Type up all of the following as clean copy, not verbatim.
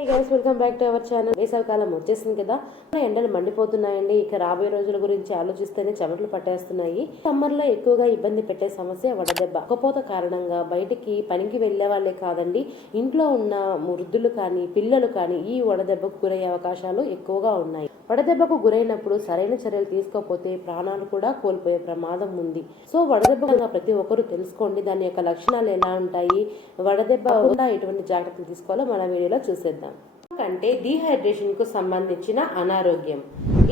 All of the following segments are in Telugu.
Hey guys, welcome back to our channel. వేసవికాలం వచ్చేసింది కదా, ఎండలు మండిపోతున్నాయండి. ఇక రాబోయే రోజుల గురించి ఆలోచిస్తేనే చెమటలు పట్టేస్తున్నాయి. సమ్మర్ లో ఎక్కువగా ఇబ్బంది పెట్టే సమస్య వడదెబ్బ. ఉక్కపోత కారణంగా బయటికి పనికి వెళ్లే వాళ్ళే కాదండి, ఇంట్లో ఉన్న వృద్ధులు కానీ పిల్లలు కానీ ఈ వడదెబ్బకు గురయ్యే అవకాశాలు ఎక్కువగా ఉన్నాయి. వడదెబ్బకు గురైనప్పుడు సరైన చర్యలు తీసుకోకపోతే ప్రాణాలు కూడా కోల్పోయే ప్రమాదం ఉంది. సో వడదెబ్బ ప్రతి ఒక్కరూ తెలుసుకోండి, దాని యొక్క లక్షణాలు ఎలా ఉంటాయి, వడదెబ్బ ఎటువంటి జాగ్రత్తలు తీసుకోవాలో మన వీడియోలో చూసేద్దాం. అంటే డీహైడ్రేషన్ కు సంబంధించిన అనారోగ్యం.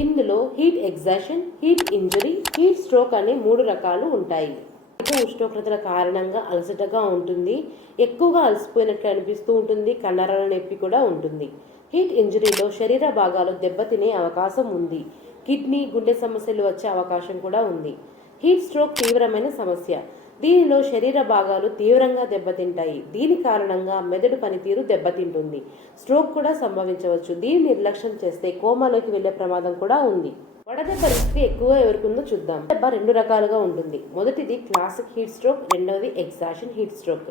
ఇందులో heat exhaustion, heat injury, heat stroke అనే 3 రకాలు ఉంటాయి. ఉష్ణోగ్రతల కారణంగా అలసటగా ఉంటుంది, ఎక్కువగా అలసిపోయినట్లు అనిపిస్తూ ఉంటుంది, కండరాల నొప్పి కూడా ఉంటుంది. హీట్ ఇంజరీలో శరీర భాగాలు దెబ్బతినే అవకాశం ఉంది, కిడ్నీ గుండె సమస్యలు వచ్చే అవకాశం కూడా ఉంది. హీట్ స్ట్రోక్ తీవ్రమైన సమస్య, దీనిలో శరీర భాగాలు తీవ్రంగా దెబ్బతింటాయి. దీని కారణంగా మెదడు పనితీరు దెబ్బతింటుంది, స్ట్రోక్ కూడా సంభవించవచ్చు. దీన్ని నిర్లక్ష్యం చేస్తే కోమాలోకి వెళ్లే ప్రమాదం కూడా ఉంది. వడదెబ్బ రిస్క్ ఎక్కువ ఎవరికిందో చూద్దాం. దెబ్బ 2 రకాలుగా ఉంటుంది. మొదటిది క్లాసిక్ హీట్ స్ట్రోక్, రెండవది exhaustion heat stroke.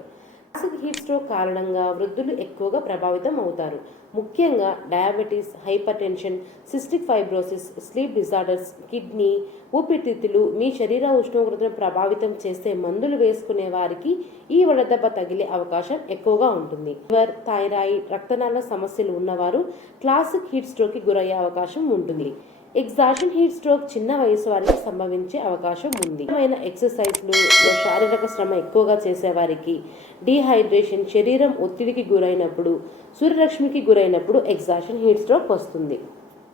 Classic heat stroke కారణంగా వృద్ధులు ఎక్కువగా ప్రభావితం అవుతారు. ముఖ్యంగా diabetes, hyper tension, cystic fibrosis, sleep disorders, kidney, ఊపిరితిత్తులు మీ శరీర ఉష్ణోగ్రతను ప్రభావితం చేసే మందులు వేసుకునే వారికి ఈ వడదెబ్బ తగిలే అవకాశం ఎక్కువగా ఉంటుంది. లివర్, థైరాయిడ్, రక్తనాళ సమస్యలు ఉన్నవారు క్లాసిక్ హీట్ స్ట్రోక్ కి గురయ్యే అవకాశం ఉంటుంది. ఎగ్జాషన్ హీట్ స్ట్రోక్ చిన్న వయసు వారికి సంభవించే అవకాశం ఉంది. ఎక్సర్సైజ్లు, శారీరక శ్రమ ఎక్కువగా చేసేవారికి, డీహైడ్రేషన్, శరీరం ఒత్తిడికి గురైనప్పుడు, సూర్యరశ్మికి గురైనప్పుడు ఎగ్జాషన్ హీట్ స్ట్రోక్ వస్తుంది.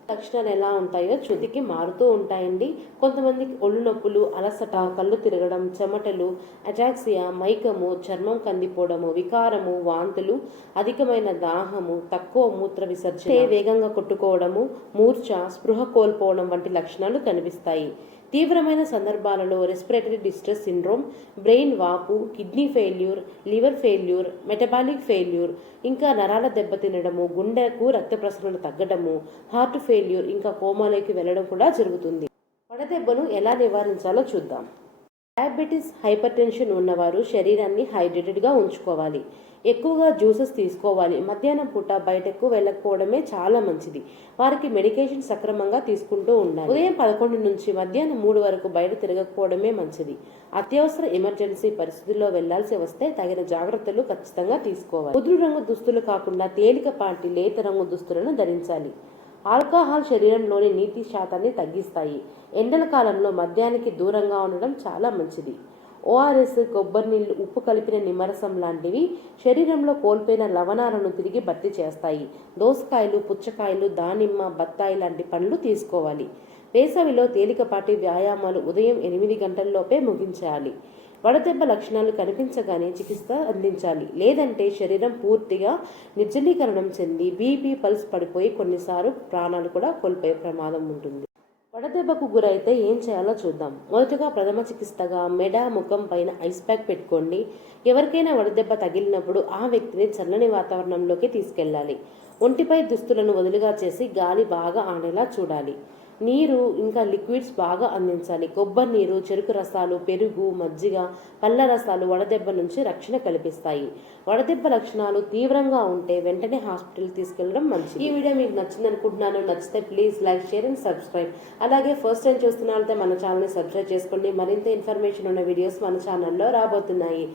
లక్షణాలు ఎలా ఉంటాయో చుదికి మారుతూ ఉంటాయండి. కొంతమందికి ఒళ్ళు నొప్పులు, అలసట, కళ్ళు తిరగడం, చెమటలు, అటాక్సియా, మైకము, చర్మం కందిపోవడము, వికారము, వాంతులు, అధికమైన దాహము, తక్కువ మూత్ర విసర్జన, వేగంగా కొట్టుకోవడము, మూర్ఛ, స్పృహ కోల్పోవడం వంటి లక్షణాలు కనిపిస్తాయి. తీవ్రమైన సందర్భాలలో రెస్పిరేటరీ డిస్ట్రెస్ సిండ్రోమ్, బ్రెయిన్ వాపు, kidney failure, liver failure, metabolic failure, ఇంకా నరాల దెబ్బతినడము, గుండెకు రక్త ప్రసరణ తగ్గడము, హార్ట్ ఫెయిల్యూర్, ఇంకా కోమాలోకి వెళ్లడం కూడా జరుగుతుంది. వడదెబ్బను ఎలా నివారించాలో చూద్దాం. డయాబెటీస్, హైపర్ టెన్షన్ ఉన్నవారు శరీరాన్ని హైడ్రేటెడ్గా ఉంచుకోవాలి. ఎక్కువగా జ్యూసెస్ తీసుకోవాలి. మధ్యాహ్నం పూట బయటకు వెళ్ళకపోవడమే చాలా మంచిది. వారికి మెడికేషన్ సక్రమంగా తీసుకుంటూ ఉండాలి. ఉదయం 11 నుంచి మధ్యాహ్నం 3 వరకు బయట తిరగకపోవడమే మంచిది. అత్యవసర ఎమర్జెన్సీ పరిస్థితుల్లో వెళ్లాల్సి వస్తే తగిన జాగ్రత్తలు ఖచ్చితంగా తీసుకోవాలి. ముదురు రంగు దుస్తులు కాకుండా తేలికపాటి లేత రంగు దుస్తులను ధరించాలి. ఆల్కహాల్ శరీరంలోని నీటి శాతాన్ని తగ్గిస్తాయి. ఎండల కాలంలో మద్యానికి దూరంగా ఉండడం చాలా మంచిది. ఓఆర్ఎస్, కొబ్బరి నీళ్లు, ఉప్పు కలిపిన నిమ్మరసం లాంటివి శరీరంలో కోల్పోయిన లవణాలను తిరిగి భర్తీ చేస్తాయి. దోసకాయలు, పుచ్చకాయలు, దానిమ్మ, బత్తాయి లాంటి పండ్లు తీసుకోవాలి. వేసవిలో తేలికపాటి వ్యాయామాలు ఉదయం 8 గంటల్లోపే ముగించాలి. వడదెబ్బ లక్షణాలు కనిపించగానే చికిత్స అందించాలి, లేదంటే శరీరం పూర్తిగా నిర్జలీకరణం చెంది బీపీ, పల్స్ పడిపోయి కొన్నిసార్లు ప్రాణాలు కూడా కోల్పోయే ప్రమాదం ఉంటుంది. వడదెబ్బకు గురైతే ఏం చేయాలో చూద్దాం. మొదటగా ప్రథమ చికిత్సగా మెడ, ముఖం పైన ఐస్ ప్యాక్ పెట్టుకోండి. ఎవరికైనా వడదెబ్బ తగిలినప్పుడు ఆ వ్యక్తిని చల్లని వాతావరణంలోకి తీసుకెళ్లాలి. ఒంటిపై దుస్తులను వదులుగా చేసి గాలి బాగా ఆడేలా చూడాలి. నీరు ఇంకా లిక్విడ్స్ బాగా అందించాలి. కొబ్బరి నీరు, చెరుకు రసాలు, పెరుగు, మజ్జిగ, పళ్ళ రసాలు వడదెబ్బ నుంచి రక్షణ కల్పిస్తాయి. వడదెబ్బ లక్షణాలు తీవ్రంగా ఉంటే వెంటనే హాస్పిటల్ తీసుకెళ్లడం మంచిది. ఈ వీడియో మీకు నచ్చింది అనుకుంటున్నాను. నచ్చితే please like, share and subscribe. అలాగే ఫస్ట్ టైం చూస్తున్న వాళ్ళతో మన ఛానల్ని సబ్స్క్రైబ్ చేసుకోండి. మరింత ఇన్ఫర్మేషన్ ఉన్న వీడియోస్ మన ఛానల్లో రాబోతున్నాయి.